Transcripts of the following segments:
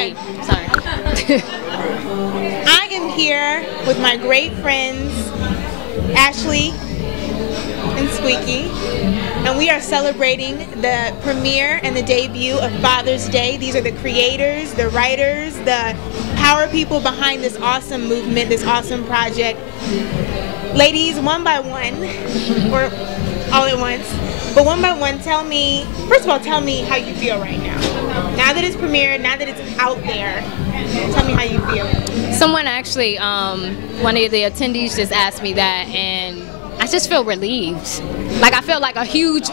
Okay. Sorry. I am here with my great friends, Ashley and Squeaky, and we are celebrating the premiere and the debut of Father's Day. These are the creators, the writers, the power people behind this awesome movement, this awesome project. Ladies, one by one, or all at once, but one by one, tell me, first of all, tell me how you feel right now. Now that it's premiered, now that it's out there, tell me how you feel. Someone actually, one of the attendees just asked me that, and I just feel relieved. Like, I feel like a huge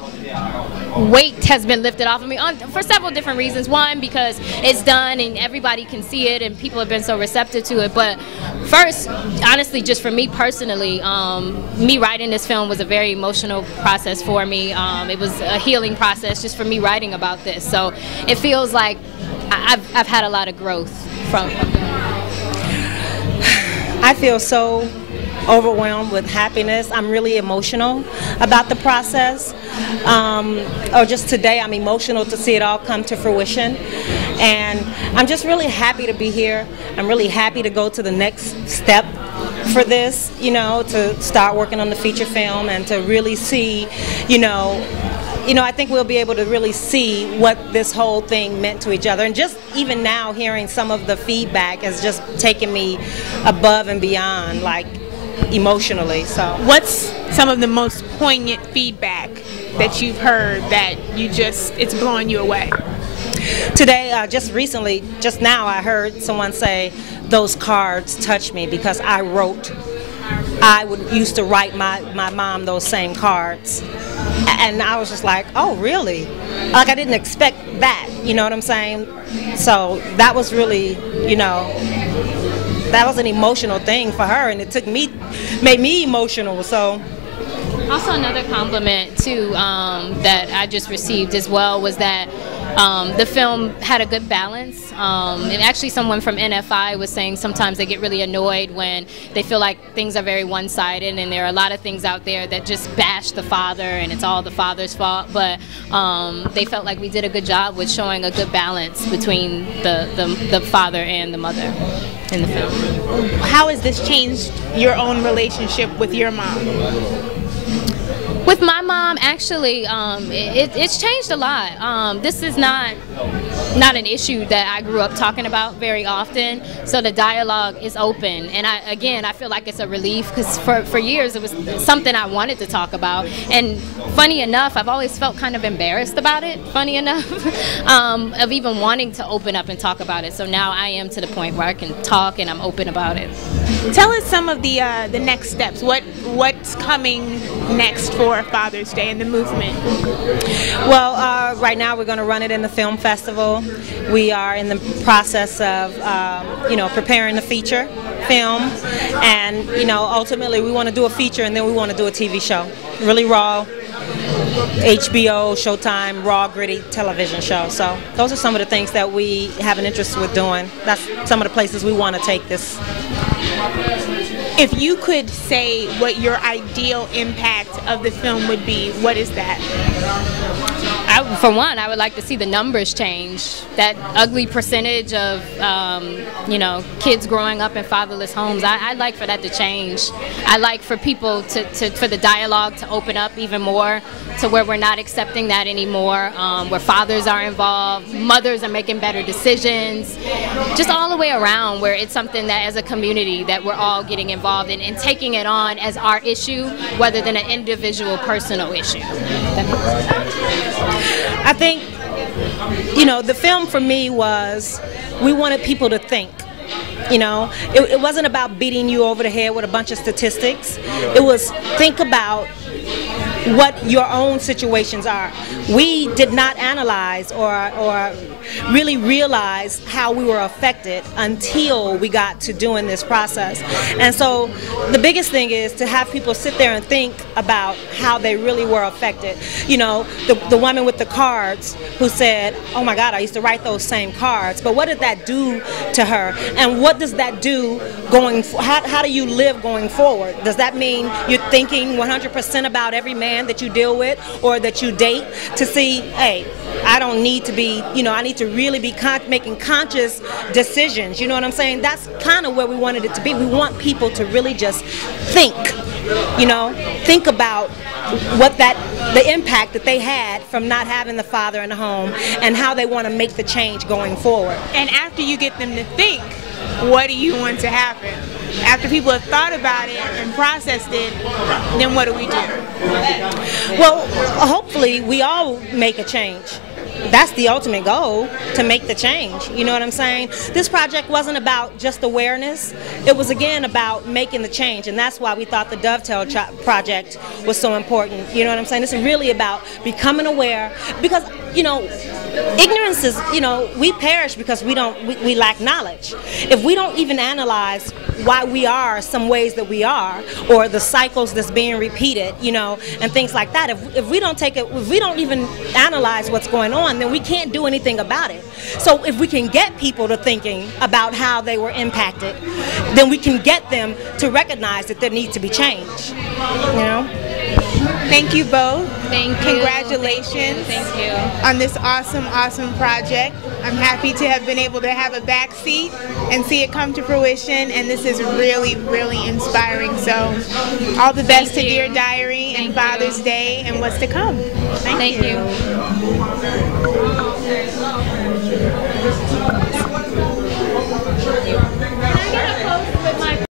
weight has been lifted off of me for several different reasons. One, because it's done and everybody can see it and people have been so receptive to it. But first, honestly, just for me personally, me writing this film was a very emotional process for me. It was a healing process just for me writing about this. So it feels like I've had a lot of growth from it. I feel so overwhelmed with happiness. I'm really emotional about the process. Or just today, I'm emotional to see it all come to fruition. And I'm just really happy to be here. I'm really happy to go to the next step for this, you know, to start working on the feature film and to really see, I think we'll be able to really see what this whole thing meant to each other. And just even now hearing some of the feedback has just taken me above and beyond, like, emotionally. So what's some of the most poignant feedback that you've heard that it's blowing you away? Today, just recently, just now, I heard someone say, those cards touch me because I used to write my mom those same cards. And I was just like, oh, really? Like, I didn't expect that, you know what I'm saying? So that was really, that was an emotional thing for her, and made me emotional. So also another compliment too that I just received as well was that the film had a good balance. And actually someone from NFI was saying sometimes they get really annoyed when they feel like things are very one-sided, and there are a lot of things out there that just bash the father and it's all the father's fault. But they felt like we did a good job with showing a good balance between the father and the mother in the film. How has this changed your own relationship with your mom? With my mom, actually, it's changed a lot. This is not an issue that I grew up talking about very often, so the dialogue is open. And I feel like it's a relief because for years it was something I wanted to talk about. And funny enough, I've always felt kind of embarrassed about it, funny enough, of even wanting to open up and talk about it. So now I am to the point where I can talk and I'm open about it. Tell us some of the next steps. What's coming next for Father's Day and the movement? Well, right now we're going to run it in the film festival. We are in the process of, preparing the feature film, and ultimately we want to do a feature and then we want to do a TV show, really raw. HBO, Showtime, raw, gritty television show. So those are some of the things that we have an interest with doing. That's some of the places we want to take this. If you could say what your ideal impact of the film would be, what is that? For one, I would like to see the numbers change. That ugly percentage of, kids growing up in fatherless homes, I'd like for that to change. I'd like for people for the dialogue to open up even more to where we're not accepting that anymore, where fathers are involved, mothers are making better decisions, just all the way around where it's something that as a community that we're all getting involved in and taking it on as our issue rather than an individual personal issue. I think, the film for me was, we wanted people to think. It wasn't about beating you over the head with a bunch of statistics. It was think about what your own situations are. We did not analyze or really realize how we were affected until we got to doing this process. And so the biggest thing is to have people sit there and think about how they really were affected. The woman with the cards who said, oh my God, I used to write those same cards, but what did that do to her? And what does that do how do you live going forward? Does that mean you're thinking 100% about every man man that you deal with or that you date to see, hey, I don't need to be, I need to really be making conscious decisions. You know what I'm saying? That's kind of where we wanted it to be. We want people to really just think, think about the impact that they had from not having the father in the home and how they want to make the change going forward. And after you get them to think, what do you want to happen? After people have thought about it and processed it, then what do we do? Well, hopefully we all make a change. That's the ultimate goal, to make the change. You know what I'm saying? This project wasn't about just awareness. It was, again, about making the change, and that's why we thought the Dovetail Project was so important. You know what I'm saying? It's really about becoming aware, because, ignorance is, we perish because we lack knowledge. If we don't even analyze why we are some ways that we are, or the cycles that's being repeated, and things like that, if we don't even analyze what's going on, then we can't do anything about it. So if we can get people to thinking about how they were impacted, then we can get them to recognize that there needs to be change. Thank you both. Thank you. Congratulations. Thank you. On this awesome project. I'm happy to have been able to have a back seat and see it come to fruition, and this is really, really inspiring. So all the best to Dear Diary and Father's Day and what's to come. Thank you. you.